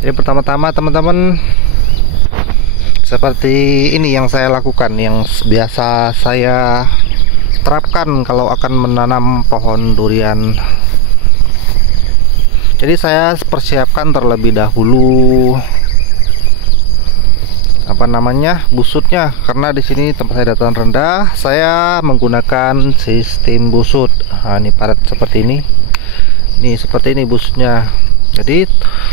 Jadi pertama-tama teman-teman, seperti ini yang saya lakukan, yang biasa saya terapkan kalau akan menanam pohon durian. Jadi saya persiapkan terlebih dahulu busutnya, karena di sini tempat saya dataran rendah, saya menggunakan sistem busut. Nah, ini padat seperti ini. Nih seperti ini busutnya. Jadi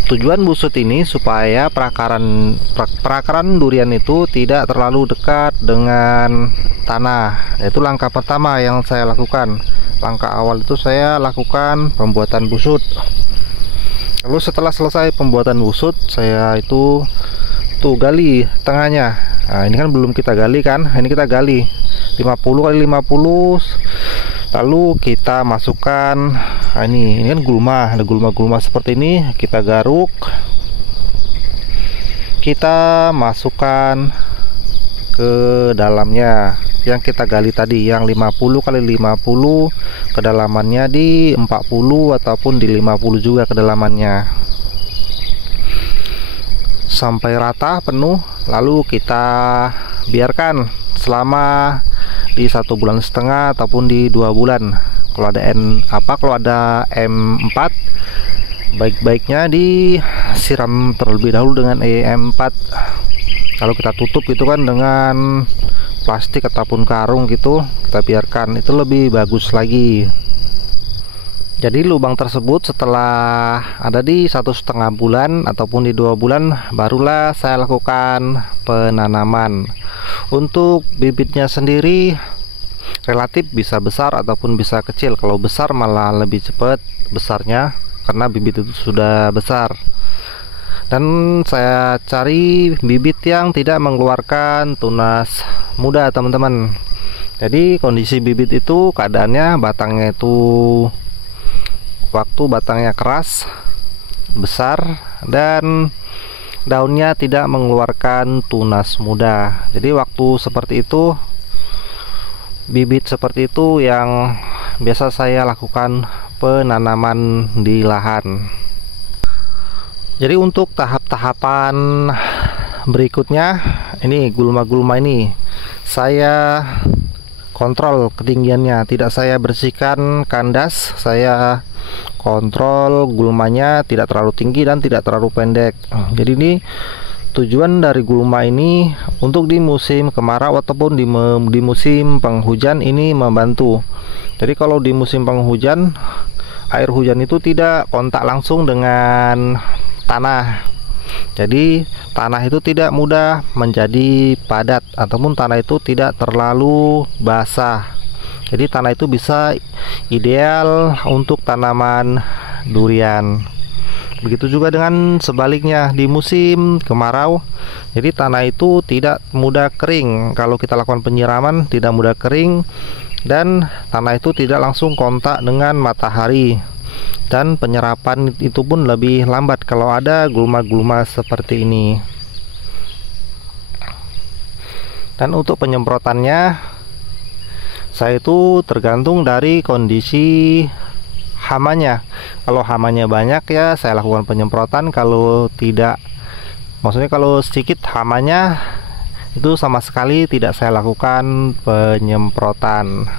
tujuan busut ini supaya perakaran durian itu tidak terlalu dekat dengan tanah. Itu langkah pertama yang saya lakukan. Langkah awal itu saya lakukan pembuatan busut. Lalu setelah selesai pembuatan busut, saya itu gali tengahnya. Nah, ini kan belum kita gali kan? Ini kita gali 50 kali 50. Lalu kita masukkan, nah ini kan gulma, ada gulma-gulma seperti ini, kita garuk, kita masukkan ke dalamnya yang kita gali tadi, yang 50 kali 50, kedalamannya di 40 ataupun di 50 juga kedalamannya, sampai rata penuh. Lalu kita biarkan selama di 1,5 bulan ataupun di 2 bulan. Kalau ada M4, baik-baiknya disiram terlebih dahulu dengan M4. Kalau kita tutup gitu kan dengan plastik ataupun karung gitu, kita biarkan, itu lebih bagus lagi. Jadi lubang tersebut setelah ada di 1,5 bulan ataupun di 2 bulan, barulah saya lakukan penanaman. Untuk bibitnya sendiri relatif bisa besar ataupun bisa kecil. Kalau besar malah lebih cepat besarnya karena bibit itu sudah besar. Dan saya cari bibit yang tidak mengeluarkan tunas muda, teman-teman. Jadi kondisi bibit itu keadaannya batangnya itu, waktu batangnya keras, besar, dan daunnya tidak mengeluarkan tunas muda. Jadi waktu seperti itu, bibit seperti itu yang biasa saya lakukan penanaman di lahan. Jadi untuk tahap-tahapan berikutnya, ini gulma-gulma ini saya kontrol ketinggiannya, tidak saya bersihkan kandas, saya kontrol gulmanya tidak terlalu tinggi dan tidak terlalu pendek. Jadi ini tujuan dari gulma ini untuk di musim kemarau ataupun di musim penghujan ini membantu. Jadi kalau di musim penghujan, air hujan itu tidak kontak langsung dengan tanah. Jadi tanah itu tidak mudah menjadi padat ataupun tanah itu tidak terlalu basah. Jadi tanah itu bisa ideal untuk tanaman durian. Begitu juga dengan sebaliknya di musim kemarau. Jadi tanah itu tidak mudah kering. Kalau kita lakukan penyiraman tidak mudah kering, dan tanah itu tidak langsung kontak dengan matahari. Dan penyerapan itu pun lebih lambat kalau ada gulma-gulma seperti ini. Dan untuk penyemprotannya, saya itu tergantung dari kondisi hamanya. Kalau hamanya banyak ya saya lakukan penyemprotan, kalau tidak, maksudnya kalau sedikit hamanya, itu sama sekali tidak saya lakukan penyemprotan.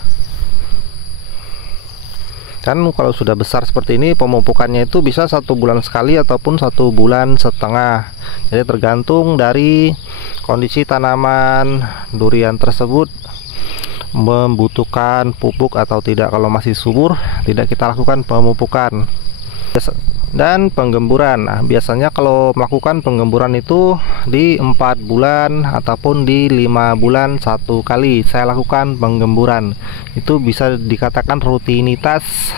Dan kalau sudah besar seperti ini, pemupukannya itu bisa 1 bulan sekali ataupun 1,5 bulan. Jadi tergantung dari kondisi tanaman durian tersebut membutuhkan pupuk atau tidak. Kalau masih subur, tidak kita lakukan pemupukan. Dan penggemburan, nah, biasanya kalau melakukan penggemburan itu di 4 bulan ataupun di 5 bulan 1 kali saya lakukan penggemburan. Itu bisa dikatakan rutinitas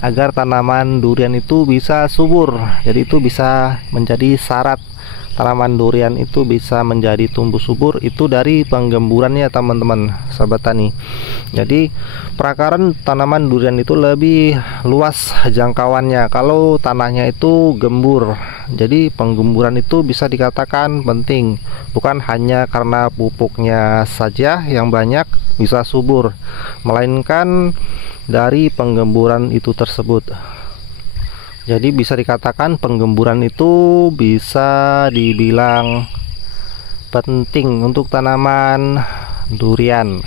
agar tanaman durian itu bisa subur. Jadi itu bisa menjadi syarat tanaman durian itu bisa menjadi tumbuh subur, itu dari penggemburannya, teman-teman sahabat tani. Jadi perakaran tanaman durian itu lebih luas jangkauannya kalau tanahnya itu gembur. Jadi penggemburan itu bisa dikatakan penting, bukan hanya karena pupuknya saja yang banyak bisa subur, melainkan dari penggemburan itu tersebut. Jadi bisa dikatakan penggemburan itu bisa dibilang penting untuk tanaman durian.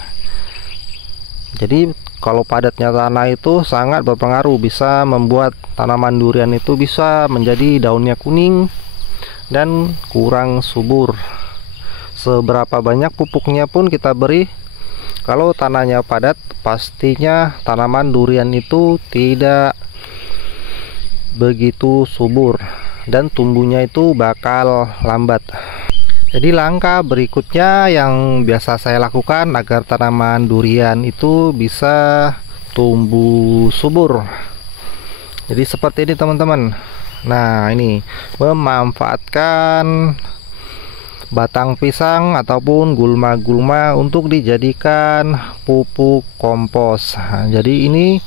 Jadi kalau padatnya tanah itu sangat berpengaruh, bisa membuat tanaman durian itu bisa menjadi daunnya kuning dan kurang subur. Seberapa banyak pupuknya pun kita beri, kalau tanahnya padat, pastinya tanaman durian itu tidak begitu subur dan tumbuhnya itu bakal lambat. Jadi langkah berikutnya yang biasa saya lakukan agar tanaman durian itu bisa tumbuh subur. Jadi seperti ini teman-teman. Nah, ini memanfaatkan batang pisang ataupun gulma-gulma untuk dijadikan pupuk kompos. Nah, jadi ini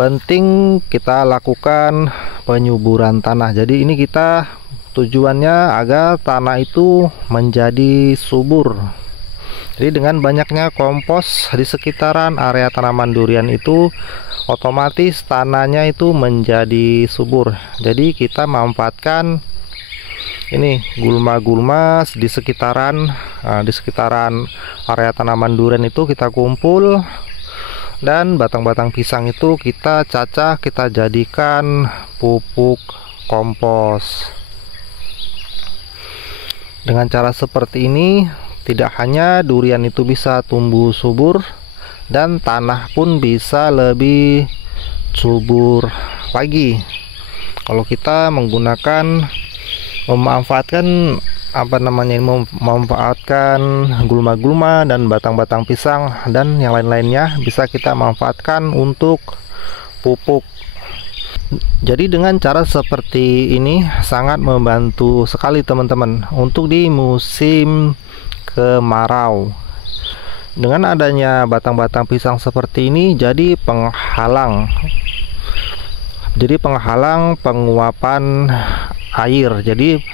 penting kita lakukan penyuburan tanah. Jadi ini kita tujuannya agar tanah itu menjadi subur. Jadi dengan banyaknya kompos di sekitaran area tanaman durian itu, otomatis tanahnya itu menjadi subur. Jadi kita manfaatkan ini gulma-gulma di sekitaran area tanaman durian itu kita kumpul, dan batang-batang pisang itu kita cacah, kita jadikan pupuk kompos. Dengan cara seperti ini, tidak hanya durian itu bisa tumbuh subur, dan tanah pun bisa lebih subur lagi. Kalau kita memanfaatkan gulma-gulma dan batang-batang pisang dan yang lain-lainnya, bisa kita manfaatkan untuk pupuk. Jadi dengan cara seperti ini sangat membantu sekali teman-teman untuk di musim kemarau. Dengan adanya batang-batang pisang seperti ini jadi penghalang penguapan air. Jadi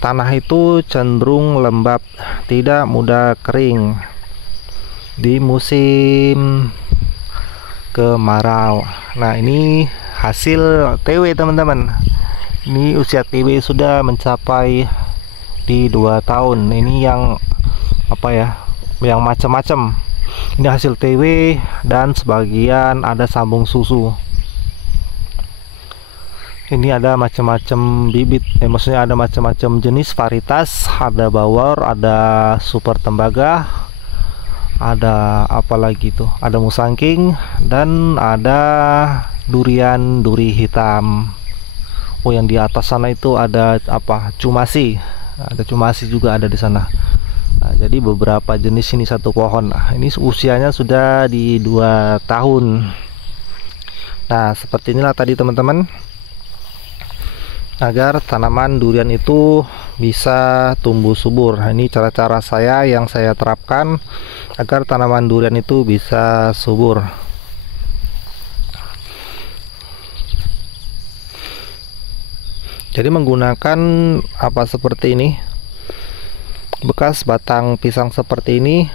tanah itu cenderung lembab, tidak mudah kering di musim kemarau. Nah, ini hasil TW teman-teman. Ini usia TW sudah mencapai di 2 tahun. Ini yang yang macam-macam. Ini hasil TW dan sebagian ada sambung susu. Ini ada macam-macam bibit, maksudnya ada macam-macam jenis varietas. Ada bawor, ada super tembaga, ada apa lagi tuh, ada musangking, dan ada durian duri hitam. Oh, yang di atas sana itu ada cumasi. Ada cumasi juga ada di sana. Nah, jadi beberapa jenis ini satu pohon. Nah, ini usianya sudah di 2 tahun. Nah, seperti inilah tadi teman-teman, agar tanaman durian itu bisa tumbuh subur. Nah, ini cara-cara saya yang saya terapkan agar tanaman durian itu bisa subur. Jadi menggunakan seperti ini, bekas batang pisang seperti ini,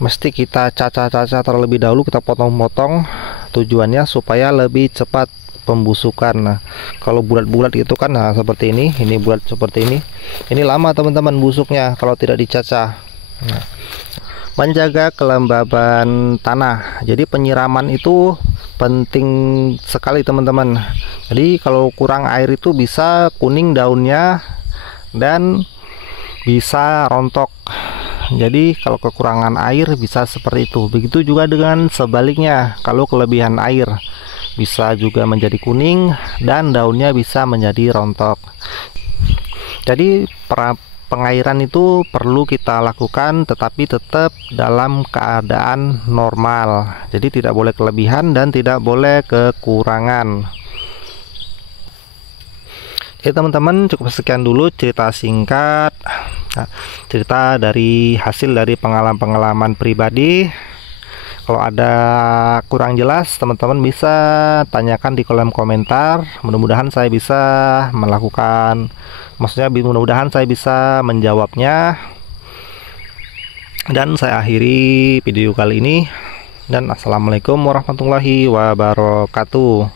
mesti kita cacah-cacah terlebih dahulu, kita potong-potong, tujuannya supaya lebih cepat pembusukan. Nah, kalau bulat-bulat itu kan, nah seperti ini bulat seperti ini lama teman-teman busuknya kalau tidak dicacah. Nah, menjaga kelembaban tanah, jadi penyiraman itu penting sekali teman-teman. Jadi kalau kurang air itu bisa kuning daunnya dan bisa rontok. Jadi kalau kekurangan air bisa seperti itu. Begitu juga dengan sebaliknya, kalau kelebihan air bisa juga menjadi kuning dan daunnya bisa menjadi rontok. Jadi pengairan itu perlu kita lakukan, tetapi tetap dalam keadaan normal. Jadi tidak boleh kelebihan dan tidak boleh kekurangan. Oke teman-teman, cukup sekian dulu cerita singkat, cerita dari hasil dari pengalaman pribadi. Kalau ada kurang jelas, teman-teman bisa tanyakan di kolom komentar. Mudah-mudahan saya bisa mudah-mudahan saya bisa menjawabnya. Dan saya akhiri video kali ini. Dan assalamualaikum warahmatullahi wabarakatuh.